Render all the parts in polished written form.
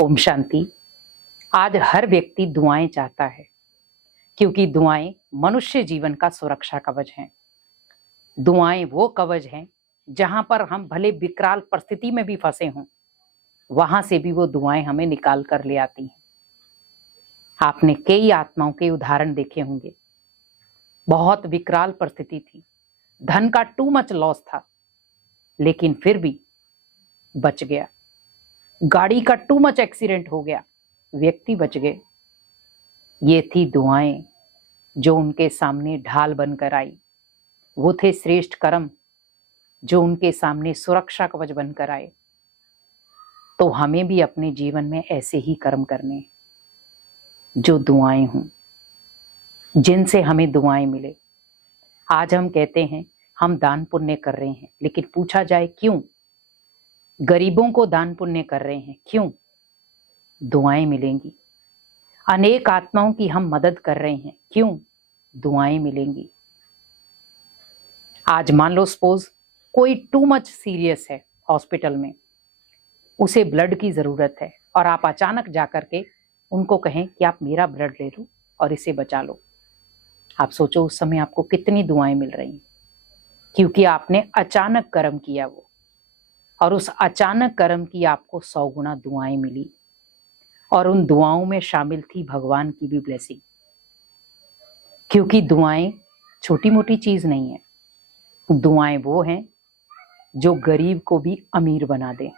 ओम शांति। आज हर व्यक्ति दुआएं चाहता है क्योंकि दुआएं मनुष्य जीवन का सुरक्षा कवच हैं। दुआएं वो कवच हैं जहां पर हम भले विकराल परिस्थिति में भी फंसे हों, वहां से भी वो दुआएं हमें निकाल कर ले आती हैं। आपने कई आत्माओं के उदाहरण देखे होंगे। बहुत विकराल परिस्थिति थी, धन का टू मच लॉस था, लेकिन फिर भी बच गया। गाड़ी का टू मच एक्सीडेंट हो गया, व्यक्ति बच गए। ये थी दुआएं जो उनके सामने ढाल बनकर आई। वो थे श्रेष्ठ कर्म जो उनके सामने सुरक्षा कवच बनकर आए। तो हमें भी अपने जीवन में ऐसे ही कर्म करने हैं जो दुआएं हों, जिनसे हमें दुआएं मिले। आज हम कहते हैं हम दान पुण्य कर रहे हैं, लेकिन पूछा जाए क्यों? गरीबों को दान पुण्य कर रहे हैं, क्यों? दुआएं मिलेंगी। अनेक आत्माओं की हम मदद कर रहे हैं, क्यों? दुआएं मिलेंगी। आज मान लो सपोज कोई टू मच सीरियस है हॉस्पिटल में, उसे ब्लड की जरूरत है और आप अचानक जाकर के उनको कहें कि आप मेरा ब्लड ले लो और इसे बचा लो। आप सोचो उस समय आपको कितनी दुआएं मिल रही हैं, क्योंकि आपने अचानक कर्म किया वो, और उस अचानक कर्म की आपको 100 गुना दुआएं मिली। और उन दुआओं में शामिल थी भगवान की भी ब्लेसिंग, क्योंकि दुआएं छोटी मोटी चीज नहीं है। दुआएं वो हैं जो गरीब को भी अमीर बना दे,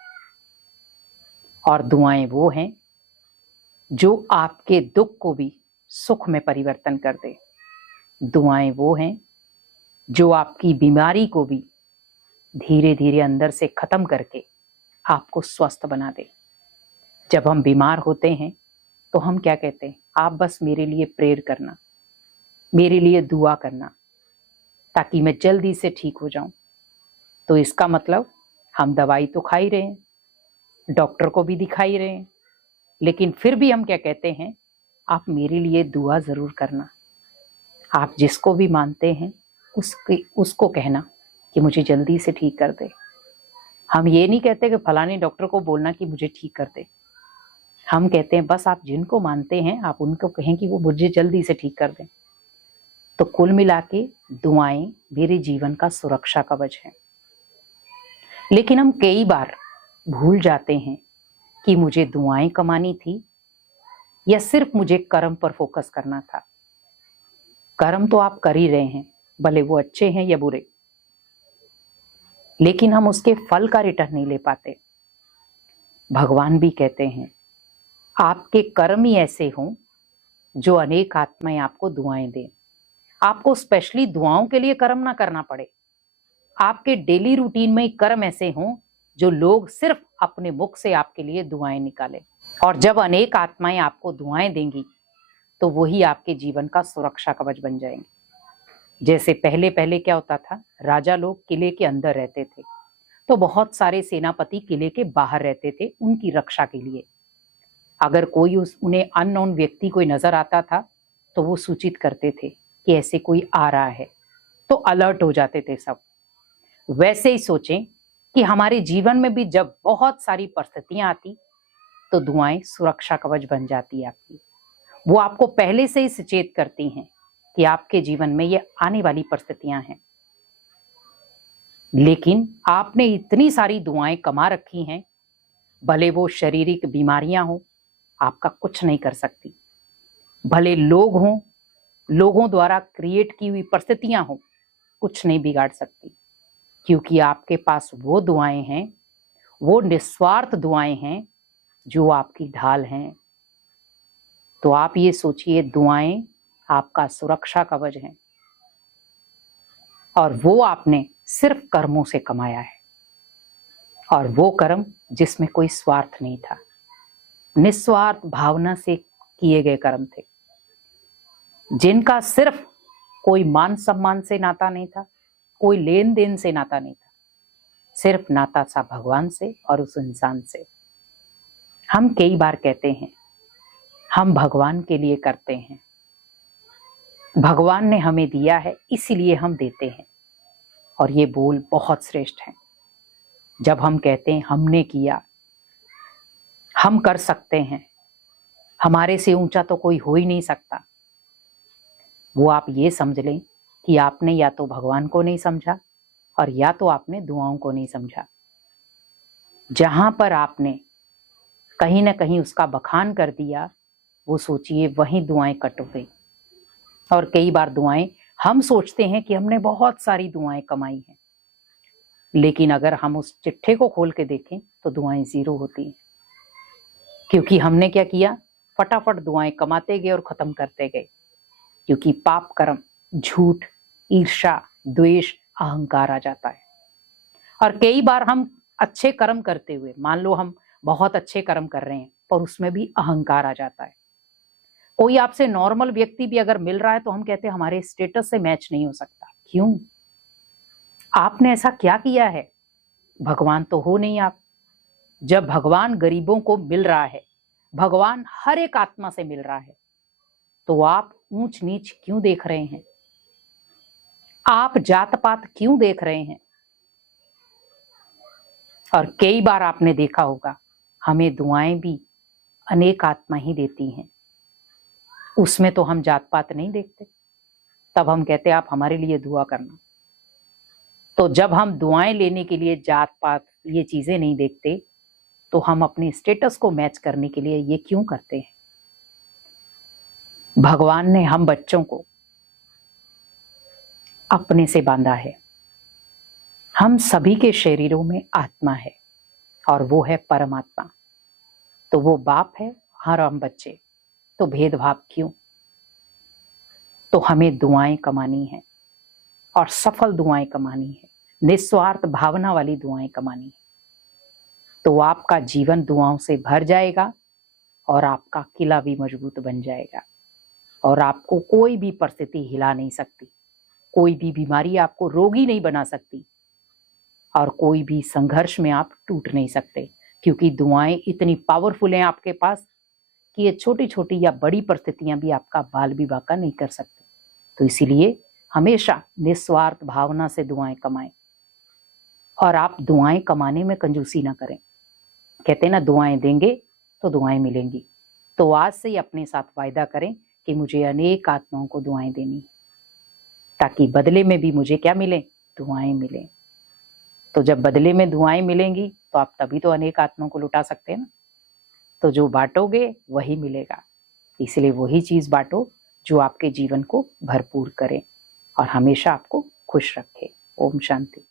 और दुआएं वो हैं जो आपके दुख को भी सुख में परिवर्तन कर दे। दुआएं वो हैं जो आपकी बीमारी को भी धीरे धीरे अंदर से खत्म करके आपको स्वस्थ बना दे। जब हम बीमार होते हैं तो हम क्या कहते हैं? आप बस मेरे लिए प्रेयर करना, मेरे लिए दुआ करना, ताकि मैं जल्दी से ठीक हो जाऊं। तो इसका मतलब हम दवाई तो खा ही रहे हैं, डॉक्टर को भी दिखा ही रहे हैं, लेकिन फिर भी हम क्या कहते हैं? आप मेरे लिए दुआ जरूर करना। आप जिसको भी मानते हैं उसको कहना कि मुझे जल्दी से ठीक कर दे। हम ये नहीं कहते कि फलाने डॉक्टर को बोलना कि मुझे ठीक कर दे। हम कहते हैं बस आप जिनको मानते हैं आप उनको कहें कि वो मुझे जल्दी से ठीक कर दें। तो कुल मिला के दुआएं मेरे जीवन का सुरक्षा कवच है। लेकिन हम कई बार भूल जाते हैं कि मुझे दुआएं कमानी थी या सिर्फ मुझे कर्म पर फोकस करना था। कर्म तो आप कर ही रहे हैं, भले वो अच्छे हैं या बुरे, लेकिन हम उसके फल का रिटर्न नहीं ले पाते। भगवान भी कहते हैं आपके कर्म ही ऐसे हों जो अनेक आत्माएं आपको दुआएं दें। आपको स्पेशली दुआओं के लिए कर्म ना करना पड़े। आपके डेली रूटीन में कर्म ऐसे हों जो लोग सिर्फ अपने मुख से आपके लिए दुआएं निकालें। और जब अनेक आत्माएं आपको दुआएं देंगी तो वही आपके जीवन का सुरक्षा कवच बन जाएंगे। जैसे पहले पहले क्या होता था, राजा लोग किले के अंदर रहते थे, तो बहुत सारे सेनापति किले के बाहर रहते थे उनकी रक्षा के लिए। अगर कोई उन्हें अननोन व्यक्ति कोई नजर आता था तो वो सूचित करते थे कि ऐसे कोई आ रहा है, तो अलर्ट हो जाते थे सब। वैसे ही सोचें कि हमारे जीवन में भी जब बहुत सारी परिस्थितियां आती तो दुआएं सुरक्षा कवच बन जाती है आपकी। वो आपको पहले से ही सचेत करती हैं कि आपके जीवन में ये आने वाली परिस्थितियां हैं। लेकिन आपने इतनी सारी दुआएं कमा रखी हैं, भले वो शारीरिक बीमारियां हो, आपका कुछ नहीं कर सकती। भले लोग हों, लोगों द्वारा क्रिएट की हुई परिस्थितियां हो, कुछ नहीं बिगाड़ सकती, क्योंकि आपके पास वो दुआएं हैं, वो निस्वार्थ दुआएं हैं जो आपकी ढाल हैं। तो आप ये सोचिए, दुआएं आपका सुरक्षा कवच है, और वो आपने सिर्फ कर्मों से कमाया है, और वो कर्म जिसमें कोई स्वार्थ नहीं था, निस्वार्थ भावना से किए गए कर्म थे, जिनका सिर्फ कोई मान सम्मान से नाता नहीं था, कोई लेन देन से नाता नहीं था, सिर्फ नाता था भगवान से और उस इंसान से। हम कई बार कहते हैं हम भगवान के लिए करते हैं, भगवान ने हमें दिया है इसीलिए हम देते हैं, और ये बोल बहुत श्रेष्ठ है। जब हम कहते हैं हमने किया, हम कर सकते हैं, हमारे से ऊंचा तो कोई हो ही नहीं सकता। वो आप ये समझ लें कि आपने या तो भगवान को नहीं समझा और या तो आपने दुआओं को नहीं समझा। जहां पर आपने कहीं ना कहीं उसका बखान कर दिया, वो सोचिए वहीं दुआएं कट गई। और कई बार दुआएं, हम सोचते हैं कि हमने बहुत सारी दुआएं कमाई हैं, लेकिन अगर हम उस चिट्ठे को खोल के देखें तो दुआएं जीरो होती हैं। क्योंकि हमने क्या किया, फटाफट दुआएं कमाते गए और खत्म करते गए। क्योंकि पाप कर्म, झूठ, ईर्ष्या, द्वेष, अहंकार आ जाता है। और कई बार हम अच्छे कर्म करते हुए, मान लो हम बहुत अच्छे कर्म कर रहे हैं, पर उसमें भी अहंकार आ जाता है। कोई आपसे नॉर्मल व्यक्ति भी अगर मिल रहा है तो हम कहते हैं हमारे स्टेटस से मैच नहीं हो सकता। क्यों? आपने ऐसा क्या किया है? भगवान तो हो नहीं आप। जब भगवान गरीबों को मिल रहा है, भगवान हर एक आत्मा से मिल रहा है, तो आप ऊंच नीच क्यों देख रहे हैं? आप जात पात क्यों देख रहे हैं? और कई बार आपने देखा होगा, हमें दुआएं भी अनेक आत्मा ही देती हैं, उसमें तो हम जात पात नहीं देखते। तब हम कहते हैं आप हमारे लिए दुआ करना। तो जब हम दुआएं लेने के लिए जात पात ये चीजें नहीं देखते, तो हम अपने स्टेटस को मैच करने के लिए ये क्यों करते हैं? भगवान ने हम बच्चों को अपने से बांधा है। हम सभी के शरीरों में आत्मा है और वो है परमात्मा। तो वो बाप है और हम बच्चे, तो भेदभाव क्यों? तो हमें दुआएं कमानी है और सफल दुआएं कमानी है, निस्वार्थ भावना वाली दुआएं कमानी है। तो आपका जीवन दुआओं से भर जाएगा और आपका किला भी मजबूत बन जाएगा और आपको कोई भी परिस्थिति हिला नहीं सकती, कोई भी बीमारी आपको रोगी नहीं बना सकती और कोई भी संघर्ष में आप टूट नहीं सकते। क्योंकि दुआएं इतनी पावरफुल हैं आपके पास कि ये छोटी छोटी या बड़ी परिस्थितियां भी आपका बाल भी बाका नहीं कर सकते। तो इसीलिए हमेशा निस्वार्थ भावना से दुआएं कमाएं और आप दुआएं कमाने में कंजूसी ना करें। कहते हैं ना, दुआएं देंगे तो दुआएं मिलेंगी। तो आज से ही अपने साथ वायदा करें कि मुझे अनेक आत्माओं को दुआएं देनी है, ताकि बदले में भी मुझे क्या मिले? दुआएं मिलें। तो जब बदले में दुआएं मिलेंगी तो आप तभी तो अनेक आत्माओं को लुटा सकते हैं ना। तो जो बांटोगे वही मिलेगा। इसलिए वही चीज बांटो जो आपके जीवन को भरपूर करे और हमेशा आपको खुश रखे। ओम शांति।